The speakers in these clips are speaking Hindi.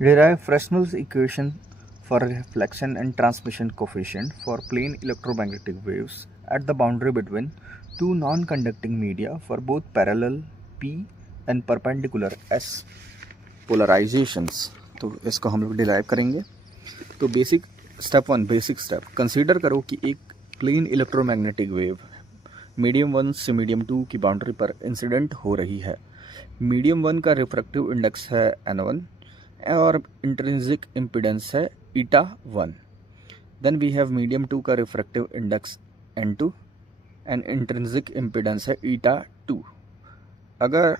Derive Fresnel's equation for reflection and transmission coefficient for plane electromagnetic waves at the boundary between two non-conducting media for both parallel P and perpendicular S polarizations. तो इसको हम लोग डिराइव करेंगे। तो बेसिक स्टेप कंसीडर करो कि एक प्लेन इलेक्ट्रोमैग्नेटिक वेव मीडियम 1 से मीडियम 2 की बाउंड्री पर इंसिडेंट हो रही है। मीडियम 1 का रिफ्रैक्टिव इंडेक्स है N1 और इंट्रिंसिक इम्पीडेंस है eta 1। Then we have medium 2 का refractive index N2 and intrinsic impedance है ईटा 2। अगर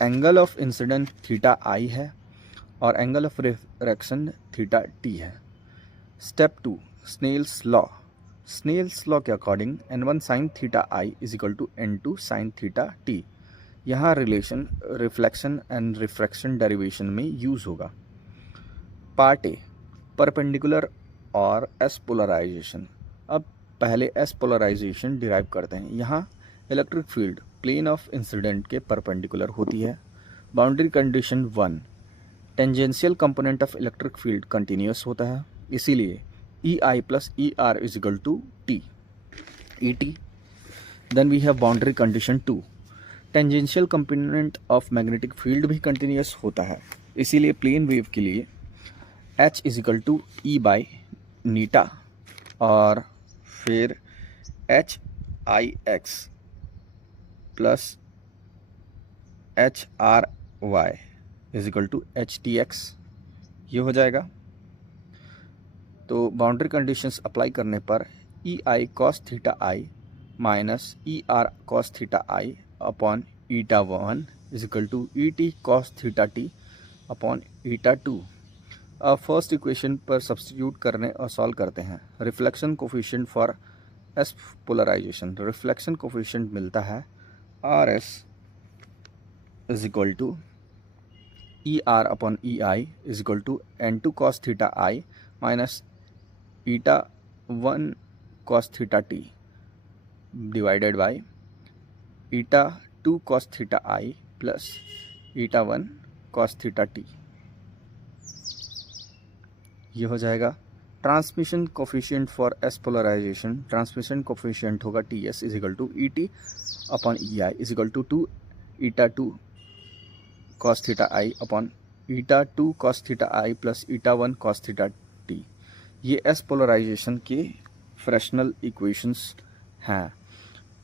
angle of incident theta I है और angle of refraction theta T है। स्टेप 2 स्नेल्स लॉ के according N1 sine theta I is equal to N2 sine theta T. यहाँ relation reflection and refraction derivation में यूज होगा। पार्ट ए परपेंडिकुलर और एस पोलराइजेशन। अब पहले एस पोलराइजेशन डिराइव करते हैं। यहाँ electric field plane of incident के परपेंडिकुलर होती है। Boundary condition 1 tangential component of electric field continuous होता है, इसीलिए E I plus E R is equal to T E T. Then we have boundary condition 2 tangential component of magnetic field भी कंटिन्यूस होता है, इसीलिए प्लेन वेव के लिए H is equal to E by eta और फिर H I X plus H R Y is equal to H T X, ये हो जाएगा। तो बाउंड्री कंडीशंस अप्लाई करने पर E I cos theta I minus E R cos theta I upon eta 1 is equal to E T cos theta T upon eta 2। अब फर्स्ट इक्वेशन पर सब्स्टिट्यूट करने और सॉल्व करते हैं। Reflection coefficient for S polarisation, reflection coefficient मिलता है R S is equal to E R upon E I is equal to N2 cos theta I minus eta 1 cos theta T divided by eta 2 cos theta I plus eta 1 cos theta T, ये हो जाएगा। Transmission coefficient for S polarisation, transmission coefficient होगा T S is equal to E T upon E I is equal to 2 eta 2 cos theta I upon eta 2 cos theta I plus eta 1 cos theta T. ये एस पोलराइजेशन के फ्रेशनल इक्वेशंस हैं।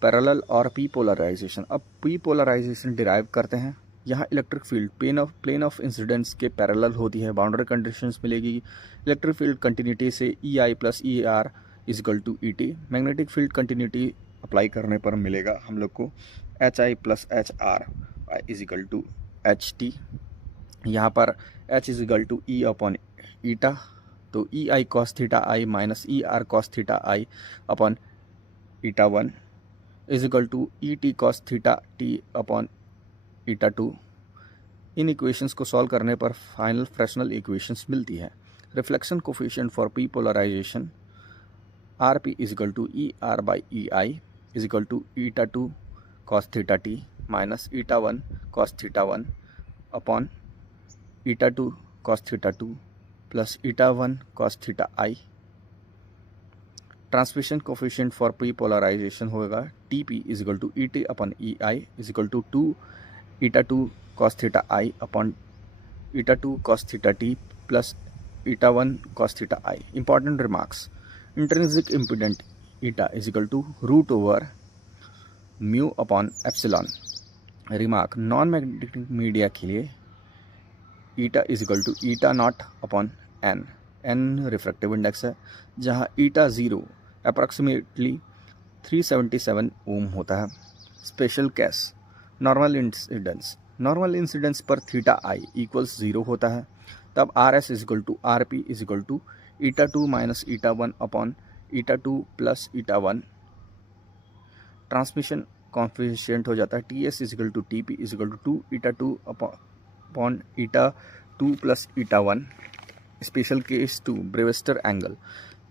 पैरेलल और पी पोलराइजेशन। अब पी पोलराइजेशन डिराइव करते हैं। यहाँ electric field plane of incidence के पैरेलल होती है। बाउंड्री कंडीशंस मिलेगी इलेक्ट्रिक फील्ड कंटिन्यूटी से E I plus E R is equal to E T. Magnetic field continuity apply करने पर मिलेगा हम लोग को H I plus H R is equal to H T. यहाँ पर H is equal to E upon eta, तो E I cos theta I minus E R cos theta I upon eta 1 is equal to E T cos theta T upon eta 2। इन इक्वेशंस को सॉल्व करने पर फाइनल फ्रेशनल इक्वेशंस मिलती है। Reflection coefficient for P polarisation R P is equal to E R by E I is equal to eta 2 cos theta T minus eta 1 cos theta 1 upon eta 2 cos theta 2 plus eta 1 cos theta I. Transmission coefficient for P polarisation होगा T P is equal to E T upon E I is equal to 2 eta 2 cos theta I upon eta 2 cos theta T plus eta 1 cos theta I. Important remarks, intrinsic impedance eta is equal to root over mu upon epsilon. Remark, non magnetic media के लिए eta is equal to eta naught upon n, n refractive index है, जहाँ ईटा 0 अप्रॉक्सीमेटली 377 ओम होता है। स्पेशल केस नॉर्मल इंसिडेंस पर थीटा आई इक्वल्स 0 होता है, तब R S is equal to R P is equal to eta 2 minus eta 1 upon eta 2 plus eta 1। Transmission coefficient हो जाता है T S is equal to T P is equal to 2 eta 2 upon eta 2 plus eta 1। Special case 2 Brewster angle.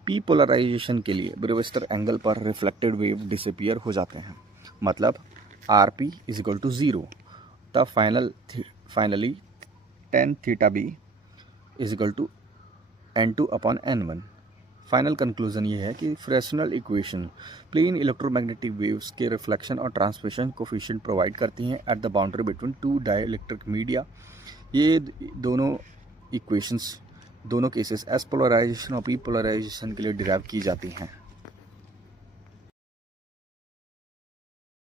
P polarisation के लिए ब्रेविस्टर एंगल पर रिफ्लेक्टेड वेव डिसअपियर हो जाते हैं, मतलब R P is equal to 0, तब finally tan theta B is equal to N2/N1। Final conclusion ये है कि Fresnel equation plane electromagnetic waves के रिफ्लेक्शन और ट्रांसमिशन कोफिशिएंट प्रोवाइड करती हैं at the boundary between two dielectric media. ये दोनों इक्वेशंस दोनों केसेस एस पोलराइजेशन और पी पोलराइजेशन के लिए डिराइव की जाती हैं।